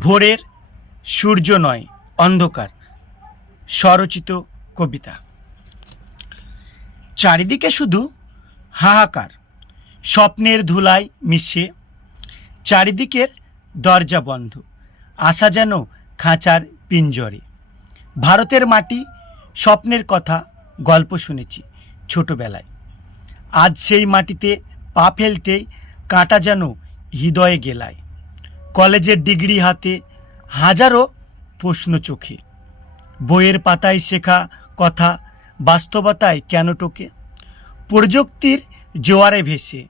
ভোরের সূর্য নয়, অন্ধকার। স্বরচিত কবিতা। চারিদিকে শুধু হাহাকার, স্বপ্নের ধুলায় মিশে। চারিদিকের দরজা বন্ধ, আশা যেন খাঁচার পিঞ্জরে। ভারতের মাটি, স্বপ্নের কথা, গল্প শুনেছি ছোটবেলায়। আজ সেই মাটিতে পা ফেলতেই কাঁটা যেন হৃদয়ে গেলায়। কলেজের ডিগ্রি হাতে হাজারো প্রশ্ন চোখে। বইয়ের পাতায় শেখা কথা বাস্তবতায় কেন টোকে? প্রযুক্তির জোয়ারে ভেসে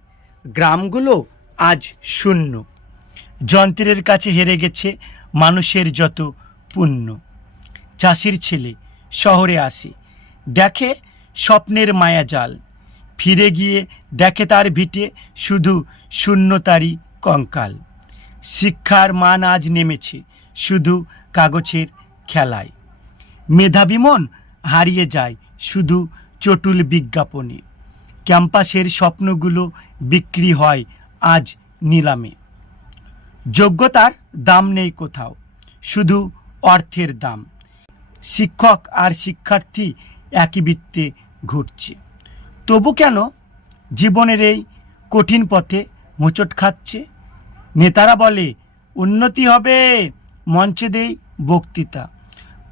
গ্রামগুলো আজ শূন্য। যন্ত্রের কাছে হেরে গেছে মানুষের যত পুণ্য। চাষির ছেলে শহরে আসে, দেখে স্বপ্নের মায়াজাল ফিরে গিয়ে দেখে তার ভিটে শুধু শূন্যতারই কঙ্কাল। শিক্ষার মান আজ নেমেছে, শুধু কাগজের খেলায়। মেধাবী মন হারিয়ে যায় শুধু চটুল বিজ্ঞাপনে। ক্যাম্পাসের স্বপ্নগুলো বিক্রি হয় আজ নিলামে। যোগ্যতার দাম নেই কোথাও, শুধু অর্থের দাম। শিক্ষক আর শিক্ষার্থী একই বৃত্তে ঘুরছে। তবু কেন জীবনের এই কঠিন পথে মোচট খাচ্ছে? নেতারা বলে, উন্নতি হবে মঞ্চে দেই বক্তৃতা,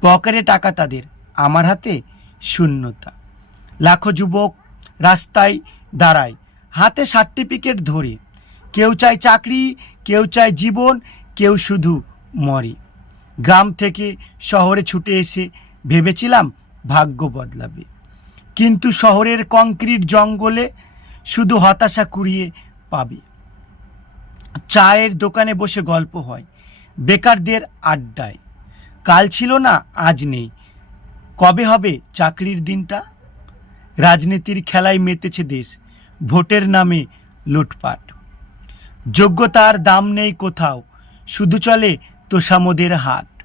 পকেটে টাকা তাদের, আমার হাতে শূন্যতা। লাখো যুবক রাস্তায় দাঁড়ায়, হাতে সার্টিফিকেট ধরে, কেউ চায় চাকরি, কেউ চায় জীবন, কেউ শুধু মরে। গ্রাম থেকে শহরে ছুটে এসে ভেবেছিলাম ভাগ্য বদলাবে। কিন্তু শহরের কংক্রিট জঙ্গলে শুধু হতাশা কুড়িয়ে পাবে। চায়ের দোকানে বসে গল্প হয়। বেকারদের আড্ডায়। কাল ছিল না, আজ নেই। কবে হবে চাকরির দিনটা? রাজনীতির খেলায় মেতেছে দেশ। ভোটের নামে লুটপাট। যোগ্যতার দাম নেই কোথাও। শুধু চলে তোষামোদের হাট।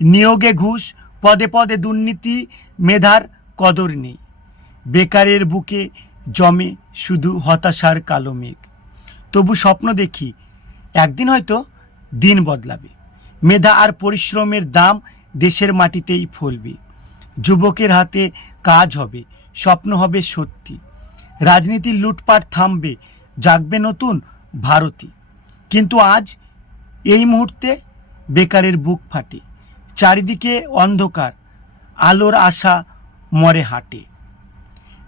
নিয়োগে ঘুষ, পদে পদে দুর্নীতি, মেধার কদর নেই। বেকারের বুকে জমে শুধু হতাশার কালো মেঘ। তবু স্বপ্ন দেখি, একদিন হয়তো দিন বদলাবে। মেধা আর পরিশ্রমের দাম দেশের মাটিতেই ফলবে। যুবকের হাতে কাজ হবে, স্বপ্ন হবে সত্যি। রাজনীতির লুটপাট থামবে, জাগবে নতুন ভারতী কিন্তু আজ এই মুহূর্তে বেকারের বুক ফাটে, চারিদিকে অন্ধকার, আলোর আশা মরে হাটে।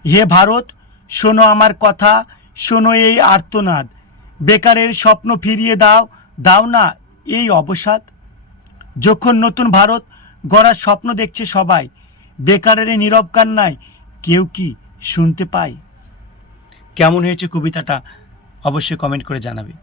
হে ভারত, শোনো আমার কথা, শোনো এই আর্তনাদ। বেকারের স্বপ্ন ফিরিয়ে দাও দাও না এই অবসাদ। যখন নতুন ভারত গড়ার স্বপ্ন দেখছে সবাই, বেকারের এই নীরব কান্নায় কেউ কি শুনতে পায়? কেমন হয়েছে কবিতাটা? অবশ্যই কমেন্ট করে জানাবে।